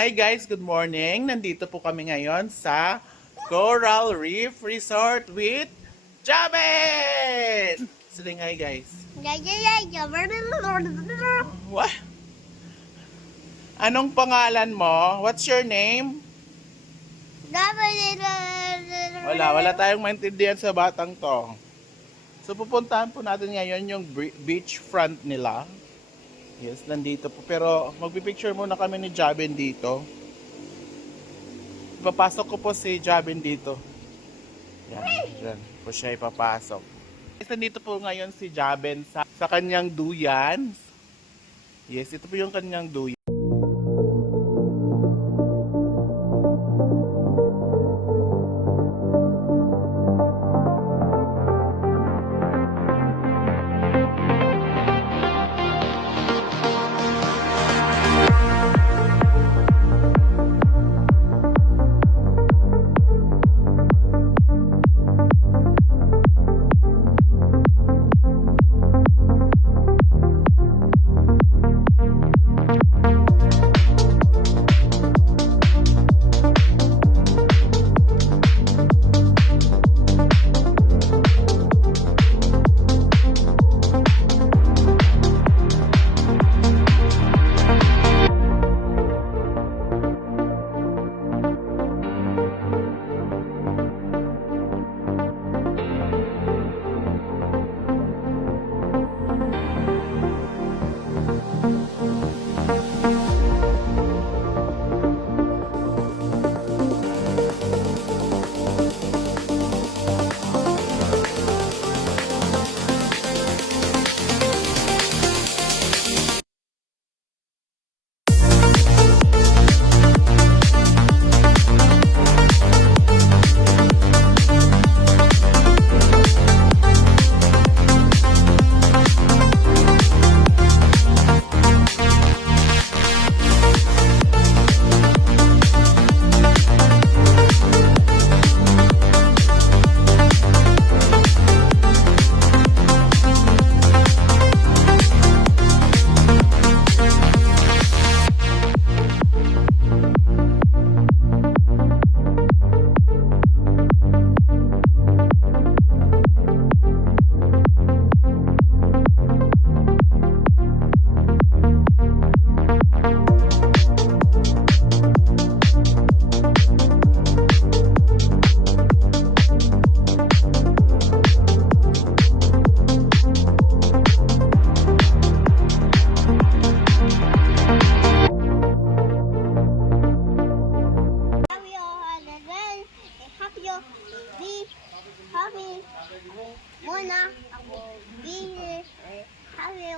Hi guys, good morning. Nandito po kami ngayon sa Coral Reef Resort with Jaben! Say hi guys. What? Anong pangalan mo? What's your name? Wala tayong maintindihan sa batang to. So pupuntahan po natin ngayon yung beach front nila. Yes, nandito po. Pero magpipicture muna kami ni Jaben dito. Ipapasok ko po si Jaben dito. Yan, dyan po siya ipapasok. Yes, nandito po ngayon si Jaben sa kanyang duyan. Yes, ito po yung kanyang duyan.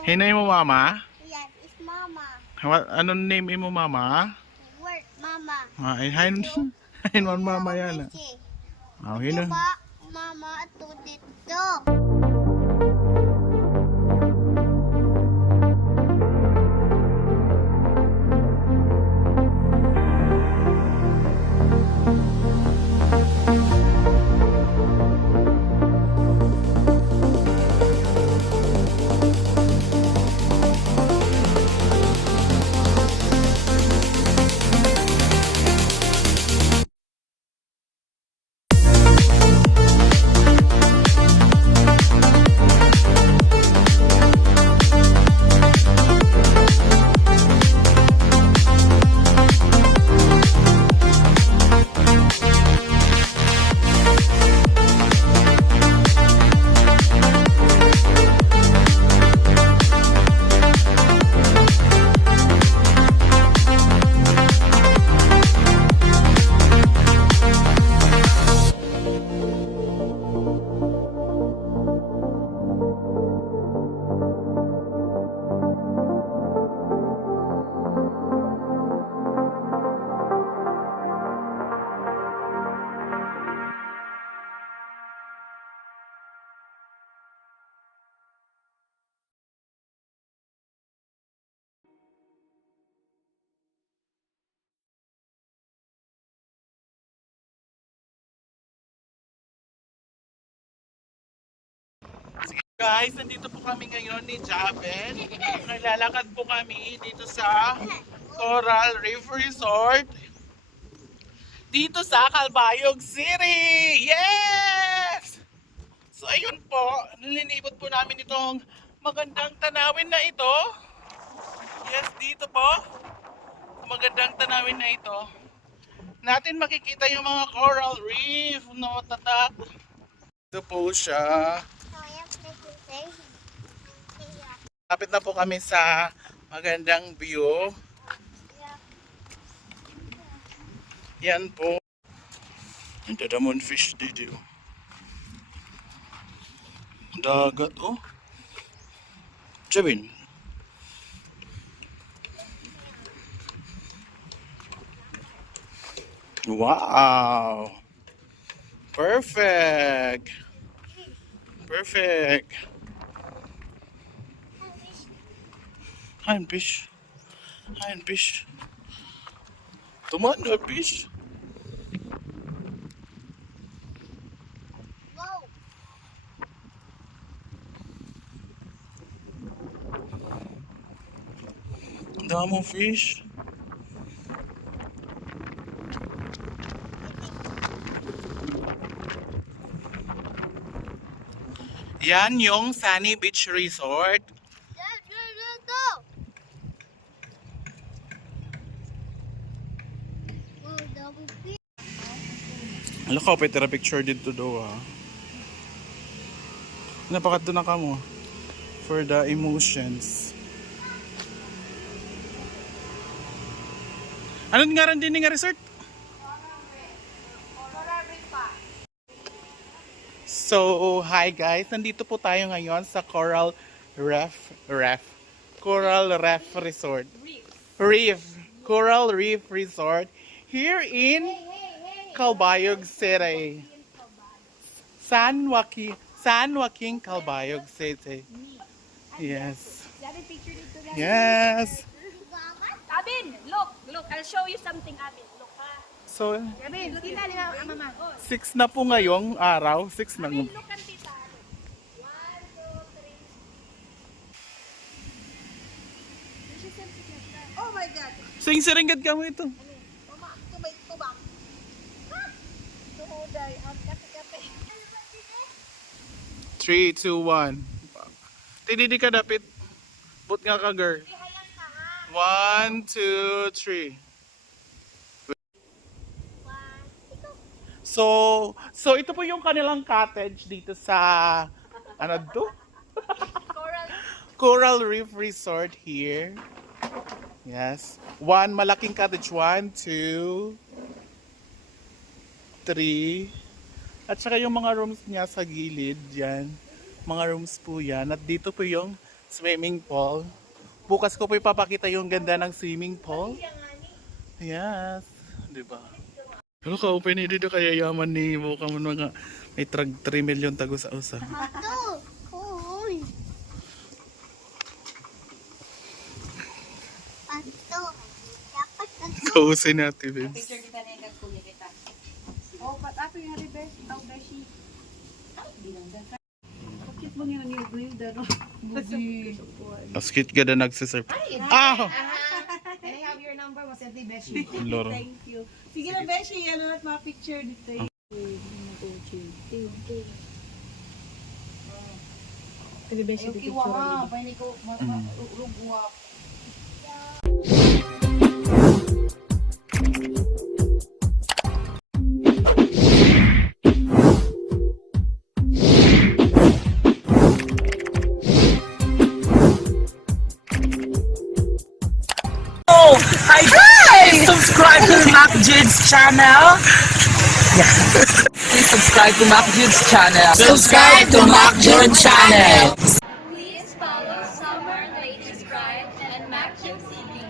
Hinay mo mama? Yes, it's mama. Anong name mo mama? Work, mama. Hain mo mama yan. Hino. Diba, mama, ito dito. Guys, nandito po kami ngayon ni Jaben. Naglalakad po kami dito sa Coral Reef Resort dito sa Calbayog City. Yes! So ayun po, nilinibot po namin itong magandang tanawin na ito. Yes, dito po. Magandang tanawin na ito. Natin makikita yung mga coral reef, no, tatak. Ito po siya. Lapit na po kami sa magandang view. Yan po. Ang dadamon fish dito. Dagat, oh. Jabin. Wow. Perfect. Perfect. Ein fish. Ein fish. Tumaan na fish. Go. Ang daming fish. Yan yung Sunny Beach Resort. Go. Oh, double fish. Alam ko, pwede picture dito daw ah. Napakat doon na ka mo. For the emotions. Ano nga rin din nga resort? So, hi guys. Nandito po tayo ngayon sa Coral Resort. Coral Reef Resort here in Calbayog City. San Joaquin Calbayog City. Yes. Yes. Abin, look, I'll show you something, Abin. Look, So, Abin, look na mama. 6 na po ngayong araw. 6 na. Abin, look ang tita. 1, 2, 3. Oh my God. Sing siringgad ka mo ito. Mama, tubak. Tumuday, ang kape-kape. 3, 2, 1. Tididi ka dapit. But nga ka girl. 1, 2, 3. So ito po yung kanilang cottage dito sa ano to? Coral Reef Resort here. Yes. One malaking cottage. 1, 2, 3. At saka yung mga rooms niya sa gilid. Yan. Mga rooms po yan. At dito po yung swimming pool. Bukas ko po ipapakita yung ganda ng swimming pool. Yes. Diba? Hello ka, open dito kaya yaman ni mo ka man mga may 3 million tago sa usa. Ito. Uy. Ito. Dapat ito. Kausin natin, babes. Picture kita na yung kagkunya kita. Oh, patato yung haribes. Tao beshi. Bakit mo nga niyog-niyog dano? Buzi. Askit ka na nagsiserve. Ah! Can I have your number? Mo send ni Beshi. Loro. Thank you. Sige na Beshi, ano na mga picture dito. Sige Beshi, picture. Wow, pwede ko magugwa. Hi guys! Subscribe to Mac Jude's channel. Please subscribe to Mac Jude's channel. Subscribe to Mac Jude channel. Please follow Summer Ladies Bride and Maxim TV.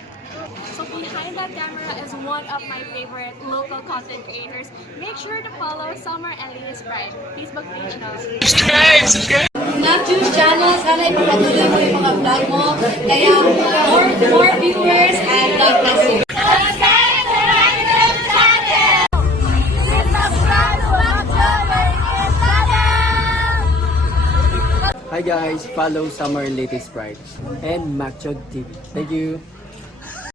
So behind that camera is one of my favorite local content creators. Make sure to follow Summer and Ladies Bride Facebook page now. Subscribe! Maxim's channel, sana ipapatuloy mo yung mga vlog mo. Kaya more viewers and God bless you. Hi guys, follow Summer Latest Pride and MacJog TV. Thank you.